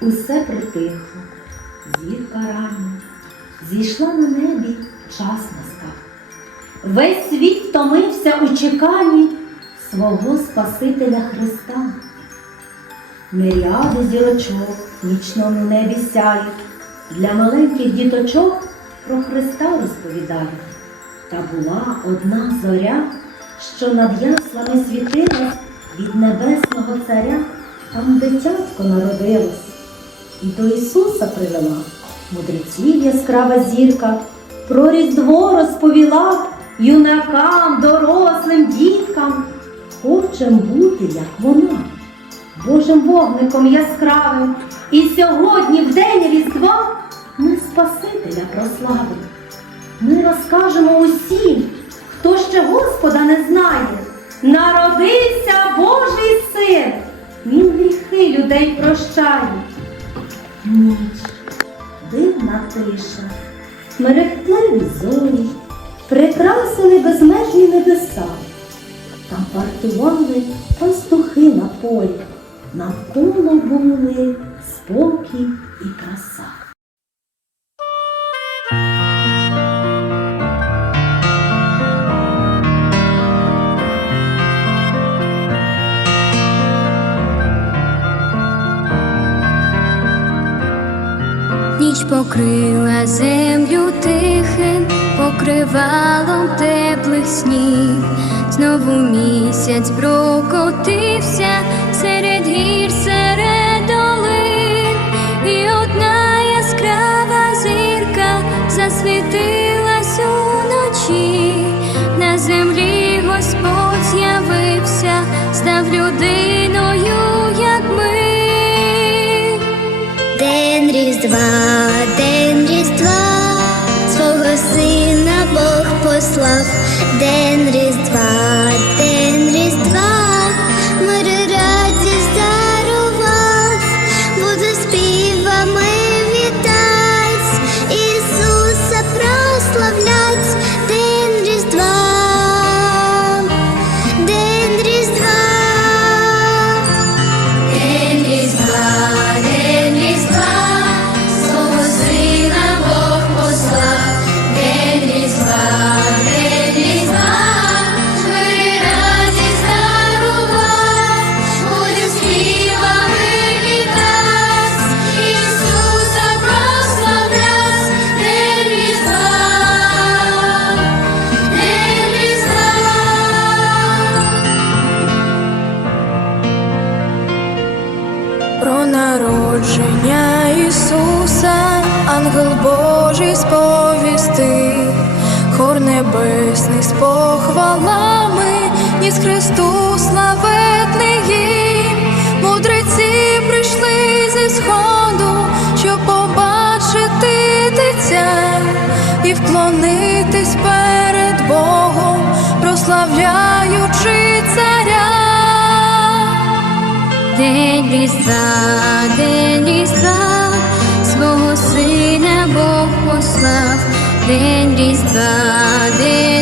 усе притихло. Зірка рано, зійшла на небі, час настав. Весь світ втомився у чеканні свого Спасителя Христа. Миріади зірочок в нічному небі сяють, для маленьких діточок про Христа розповідають. Та була одна зоря, що над яслами світилась від небесного царя, там дитятко народилось. І до Ісуса привела мудреців яскрава зірка, про Різдво розповіла юнакам, дорослим, діткам. Хочем бути, як вона, Божим вогником яскравим. І сьогодні, в день Різдва, ми Спасителя прославимо. Ми розкажемо усім, хто ще Господа не знає. Народився Божий син, Він гріхи людей прощає. Ніч, дивна тиша, мерехтливі зорі, прикрасили безмежні небеса. Там партували пастухи на полі, навколо були спокій і краса. Ніч покрила землю тихим, покривалом теплих сніг. Знову місяць прокотився серед гір, серед долин, і одна яскрава зірка засвітилась уночі. На землі Господь з'явився, став людиною, як ми. День Різдва, Послав, день Різдва, день сповістив, хор небесний з похвалами, ніс Христу славетний гімн. Мудреці прийшли зі сходу, щоб побачити дитя і вклонитись перед Богом, прославляючи царя. День Різдва, день Різдва, свого сина Бог послав. День Різдва, день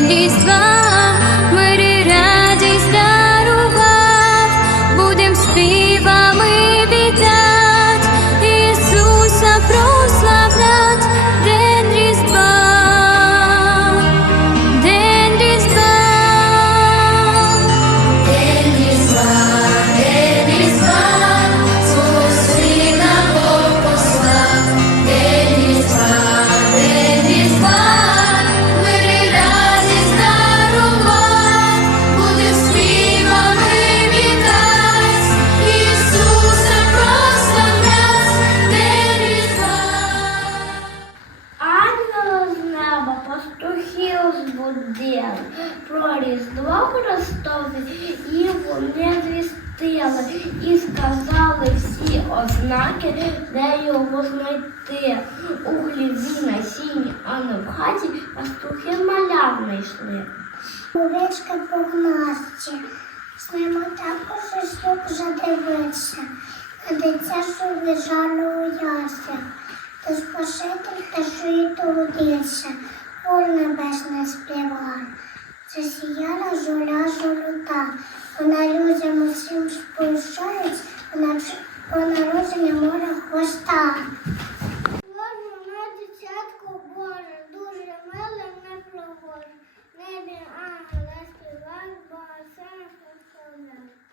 З ними також Ісук задивився, на дитя, що лежало у яслях. Та Спаситель та світу родився, Воль небесне співа. Засіяла зоря золота, вона людям усім сповіщають, вона по народження моря хвост Baby, I'm a lesbian, one boy, seven, seven.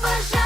Побажаєм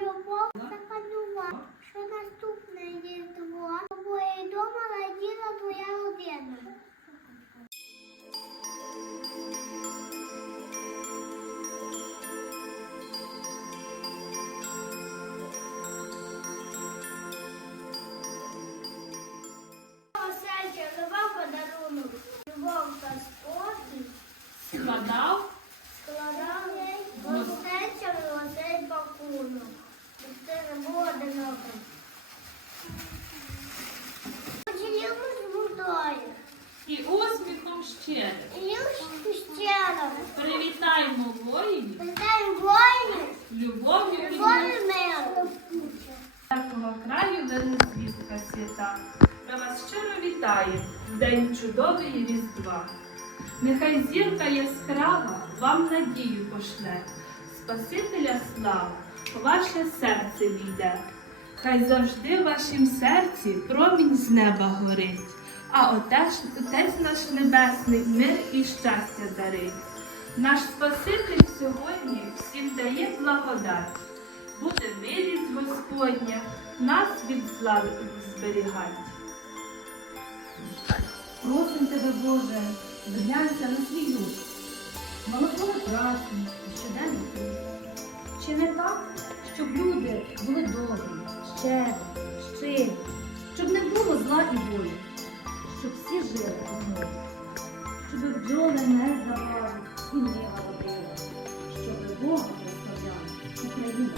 Любов запанувала? Що наступне різдво? Твоє дома раділа твоя родина. День чудової Різдва. Нехай зірка яскрава вам надію пошле, Спасителя слава ваше серце війде. Хай завжди в вашім серці промінь з неба горить, а отець, отець наш небесний мир і щастя дарить. Наш Спаситель сьогодні всім дає благодать. Буде милість Господня, нас від зла зберігать. Просим тебе, Боже, зглянься на свій дух, молодого працю щоденний труд. Чи не так, щоб люди були добрі, щедрі, щирі, щоб не було зла і болі, щоб всі жили мирі, щоб бджоли не давали і міга родила, щоб Бога прославляли Україну.